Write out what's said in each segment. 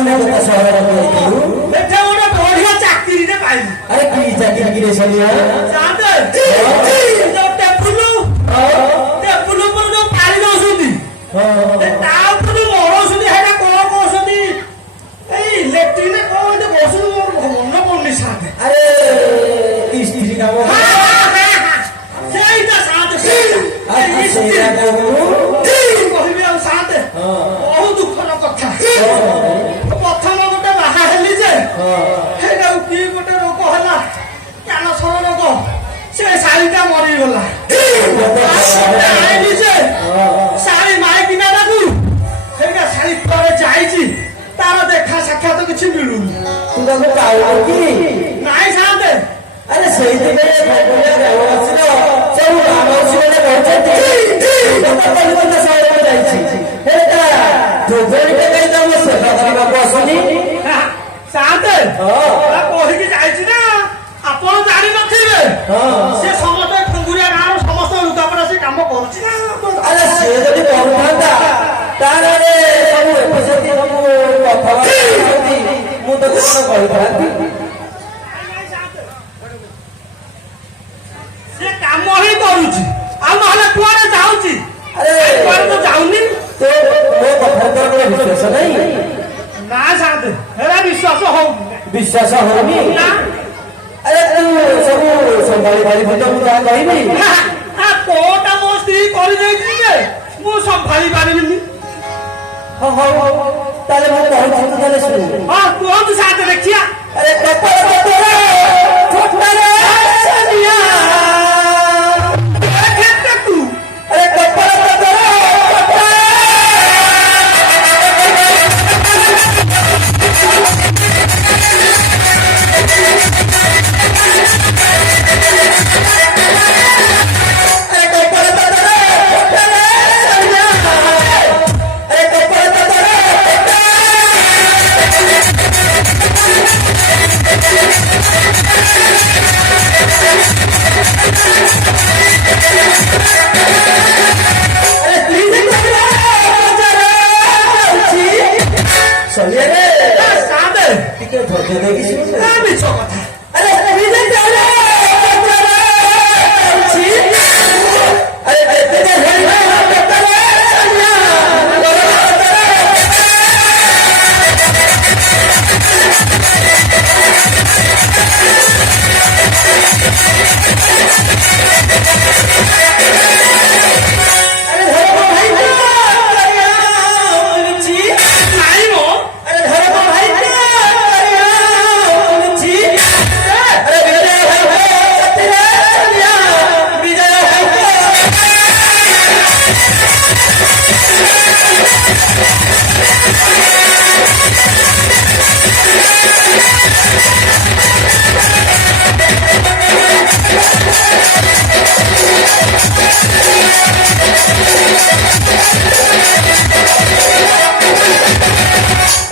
कौन बता सहर में बेटा ओना बढ़िया चाकरी रे पाइली अरे की चाकरी की रे सनिया जानते जो टेपुलु पर जो पानी दउसुदी ए ताऊ पुनी मरसुदी हेडा को सदी ए इलेक्ट्रिक ने को दे बसु मोर मन पड़नी साथे अरे स्त्री का वो सेइटा साथे सेइटा स्त्री का वो कहबी आ साथे बहुत दुखर कथा प्रथम गोटे बाहा हेली जे हेडा की गोटे रोग हला कैंसर रोग से साईटा मरी गला आइली जे सारी माई बिना दादू हेडा सारी तोरे जाईची तार देखा साक्षात किछि मिलुनी तू तो काऊ की नाई साथे अरे सही ते भगवान रहवासी रो सब रामसी ने कहते तो सहर में जाईची हेडा तो जोड़ी के कहीं तो मत सदा का बसनी साथे हां कोही की जाईची ना आपण जानि नथिबे से समस्त खंगुरिया गाँव समस्त लुकापड़ा से काम करछि ना अरे से जदी कहता तारे सब एपसती हम कथवा मु तो कोन कहता से काम ही करूछि आ नहले कुआरे जाउछि अरे कुआरे तो जाउनी तो मो कथा तो विश्वास नहीं ना साथे हेरा विश्वास होनी ना अरे तू सब संभाली भाली भटो मु जा कहबी आ कोटा मो स्त्री करि देछि जे मु संभाली पारिबिनी हां ताले मु कहू तो ताले सुन हां कोन साथे देखिया अरे कपड़ कपड़ छोटा रे सनिया खेत तू अरे कपड़ कपड़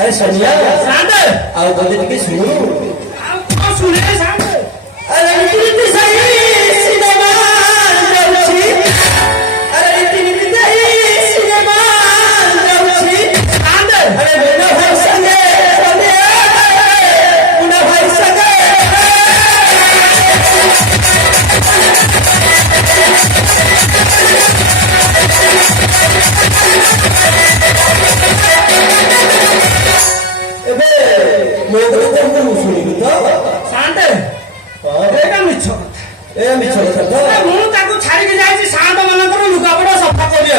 अरे सनिया साथे आओ बंदे के सुनो आ को सुने साथे अरे इतनी सही सिनेमा जाउछी अरे इतनी सही सिनेमा जाउछी साथे अरे मेरा भाई संगे बने उना भाई संगे एबे मोगरे को सुनी तो साथे एका मिछ ए मिछ ए मु ताको छाड़ी के जाईची सांड मानकर लुगापड़ा सफा करिया